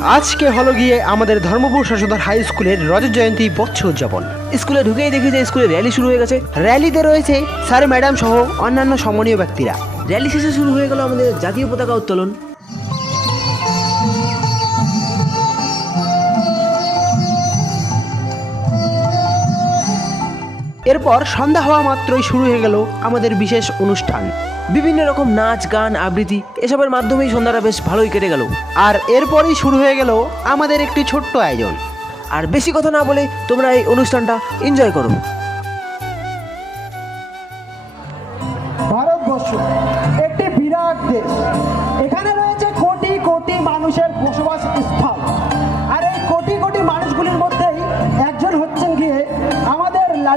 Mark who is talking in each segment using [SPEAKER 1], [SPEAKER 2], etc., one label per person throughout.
[SPEAKER 1] আজকে হলো গিয়ে আমাদের ধর্মপুর শাসুদার হাই স্কুলের রজত জয়ন্তী বৎস উদযাপন।
[SPEAKER 2] স্কুলে ঢুকেই দেখি যে স্কুলে র্যালি শুরু হয়ে গেছে।
[SPEAKER 1] র্যালিতে রয়েছে স্যার ম্যাডাম সহ অন্যান্য সমনীয় ব্যক্তিরা।
[SPEAKER 2] র্যালি শেষে শুরু হয়ে গেল আমাদের জাতীয় পতাকা উত্তোলন।
[SPEAKER 1] এরপর সন্ধ্যা হওয়া মাত্রই শুরু হয়ে গেল আমাদের বিশেষ অনুষ্ঠান।
[SPEAKER 2] বিভিন্ন রকম নাচ, গান, আবৃত্তি, এসবের মাধ্যমেই সন্ধ্যাটা বেশ ভালোই কেটে গেল।
[SPEAKER 1] আর এরপরই শুরু হয়ে গেল আমাদের একটি ছোট্ট আয়োজন।
[SPEAKER 2] আর বেশি কথা না বলে তোমরা এই অনুষ্ঠানটা এনজয় করো।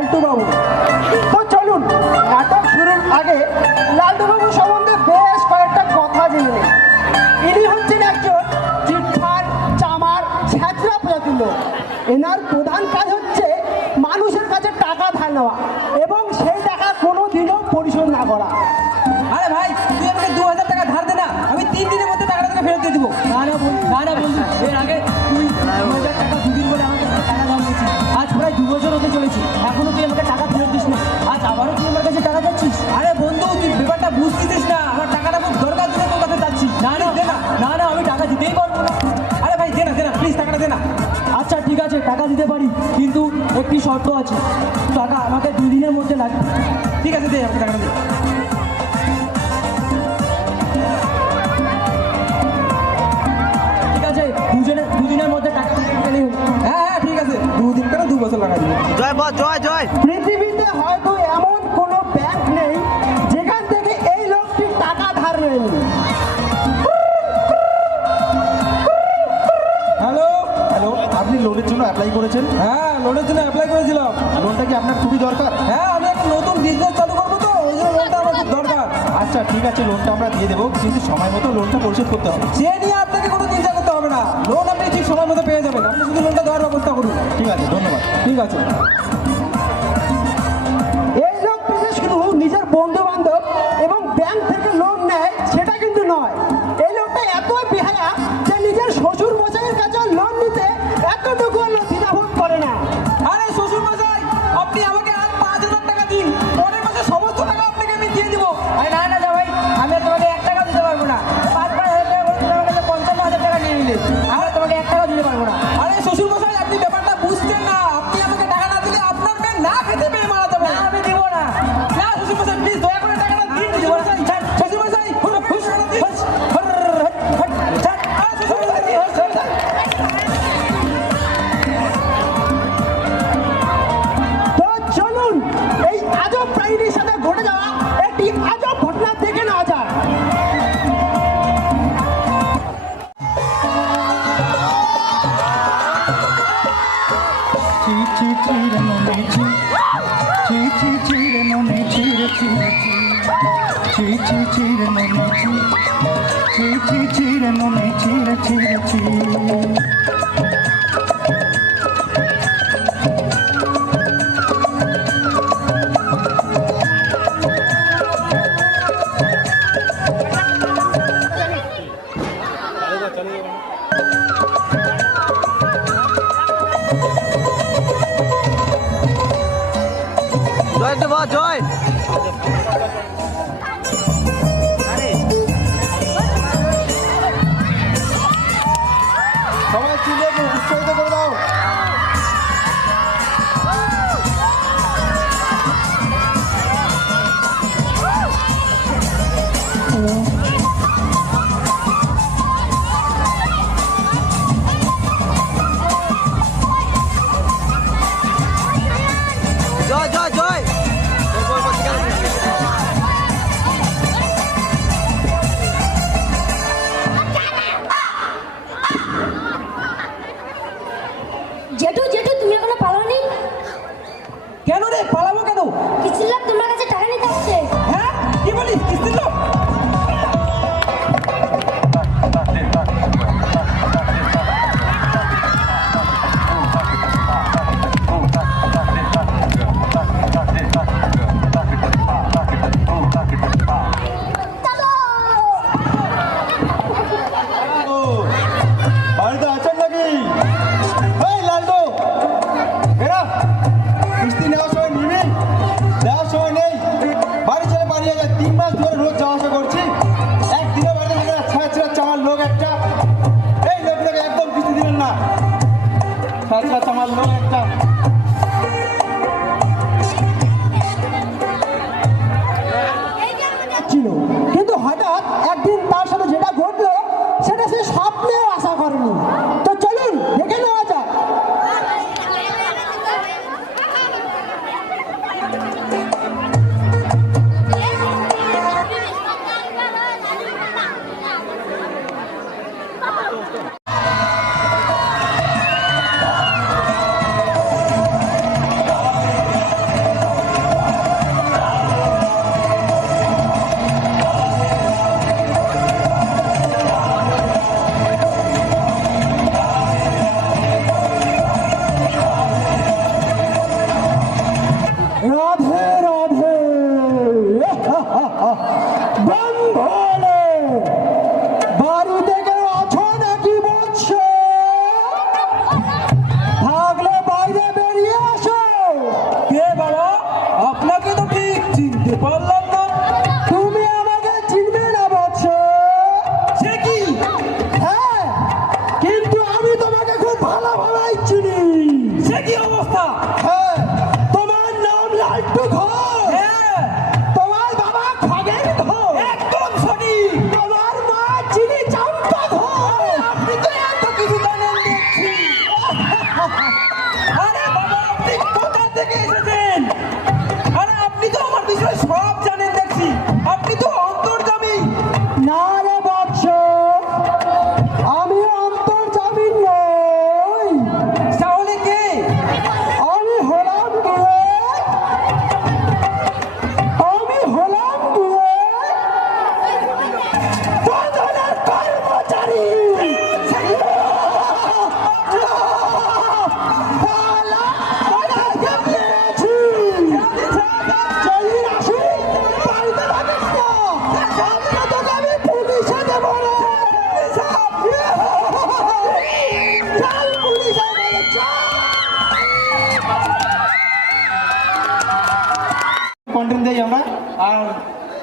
[SPEAKER 3] লালটু বাবু তো চলুন নাটক শুরুর আগে লালটু বাবু সম্বন্ধে বেশ কয়েকটা কথা জেনে নিন ইনি হচ্ছেন একজন চিটফার চামার ছ্যাঁচড়া প্রতিনিধি এনার প্রধান কাজ হচ্ছে মানুষের কাছে টাকা ধার নেওয়া।
[SPEAKER 4] এখনও তুই আমাকে টাকা ফেরত দিস না। আজ আবারও তুই আমার কাছে টাকা চাচ্ছিস? আরে বন্ধু তুই ব্যাপারটা বুঝতেছিস না। আমার টাকাটা খুব দরকার জন্য তোর কাছে চাচ্ছি। না না দে না। না না আমি টাকা দিতেই পারব না। আরে ভাই দে না দে না প্লিজ টাকাটা দে না। আচ্ছা ঠিক আছে টাকা দিতে পারি কিন্তু একটি শর্ত আছে। টাকা আমাকে দুই দিনের মধ্যে লাগবে। ঠিক আছে দে আমাকে টাকাটা দে। বছর লাগা দিবে।
[SPEAKER 2] জয় বল জয় জয়।
[SPEAKER 3] পৃথিবীতে হয়তো এমন কোনো ব্যাংক নেই যেখান থেকে এই লোকটি টাকা ধার নেয়নি
[SPEAKER 4] হ্যালো?
[SPEAKER 5] হ্যালো আপনি লোনের জন্য অ্যাপ্লাই করেছেন?
[SPEAKER 4] হ্যাঁ লোনের জন্য অ্যাপ্লাই করেছিলাম।
[SPEAKER 5] লোনটা কি আপনার খুবই দরকার?
[SPEAKER 4] হ্যাঁ আমি একটা নতুন বিজনেস চালু করব তো ওই জন্য লোনটা আমার খুব দরকার।
[SPEAKER 5] আচ্ছা ঠিক আছে লোনটা আমরা দিয়ে দেবো। কিন্তু সময় মতো লোনটা পরিশোধ করতে হবে।
[SPEAKER 4] সে নিয়ে আপনাকে কোনো চিন্তা করতে হবে না। লোন আপনি ঠিক সময় মতো পেয়ে যাবেন। আপনি করুন।
[SPEAKER 5] ঠিক আছে, ধন্যবাদ।
[SPEAKER 4] ঠিক আছে।
[SPEAKER 3] এই লোকটি যে শুধু নিজের বন্ধু বান্ধব এবং ব্যাংক থেকে লোন নেয়, সেটা কিন্তু নয়। এই লোকটা এত বেহায়া যে নিজের শ্বশুর মশাইয়ের কাছে লোন নিতে এতটুকু দ্বিধাবোধ করে না।
[SPEAKER 4] আরে শ্বশুর মশাই আপনি আমাকে আর পাঁচ হাজার টাকা দিন। পরের মাসে সমস্ত টাকা আপনাকে আমি দিয়ে দিব। আরে না না ভাই, আমি তোমাকে এক টাকা দিতে পারব না। পাঁচ পাঁচ হাজার টাকা পঞ্চান্ন হাজার টাকা নিয়ে নিলে।
[SPEAKER 6] চি চি চির মনে চি চি চি চির মনে চির চির চি চি চির মনে চি চি চি চির মনে চির চির চি
[SPEAKER 2] জয় তো
[SPEAKER 3] করেনি তো চলুন দেখে নেওয়া যাক।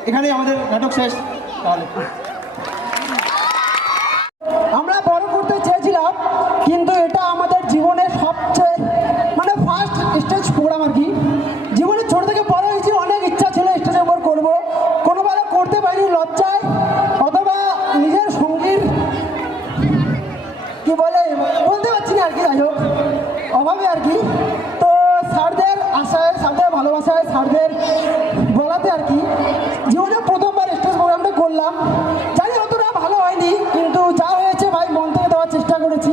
[SPEAKER 5] এখানেই আমাদের নাটক শেষ। তাহলে।
[SPEAKER 3] আমরা বড় করতে চেয়েছিলাম, কিন্তু এটা আমাদের জীবনের সবচেয়ে মানে ফার্স্ট স্টেজ প্রোগ্রাম আর কি। জীবনে ছোট থেকে বড় হয়েছি, অনেক ইচ্ছা ছিল স্টেজের উপর করব। কোনোবারে করতে পারিনি লজ্জায়, অথবা নিজের সঙ্গীর, কি বলে, বলতে পারছি না আর কি, যাই হোক। অভাবে আর কি। তো স্যারদের আশায়, স্যারদের ভালোবাসায়, স্যারদের বলাতে আর কি জীবনে প্রথমবার স্টেজ প্রোগ্রামটা করলাম। জানি অতটা ভালো হয়নি, কিন্তু যা হয়েছে ভাই, মন থেকে দেওয়ার চেষ্টা করেছি।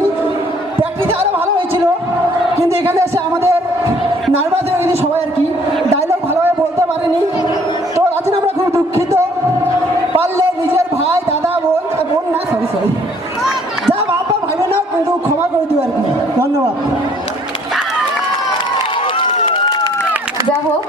[SPEAKER 3] প্র্যাকটিসে আরও ভালো হয়েছিল, কিন্তু এখানে এসে আমাদের নার্ভাস হয়ে গেছি সবাই আর কি। ডায়লগ ভালোভাবে বলতে পারিনি। তো আছেন আমরা খুব দুঃখিত। পারলে নিজের ভাই, দাদা, বোন বোন না সরি সরি যা বাবা ভাইবে না, কিন্তু ক্ষমা করে দিও আর কি। ধন্যবাদ।
[SPEAKER 7] যা হোক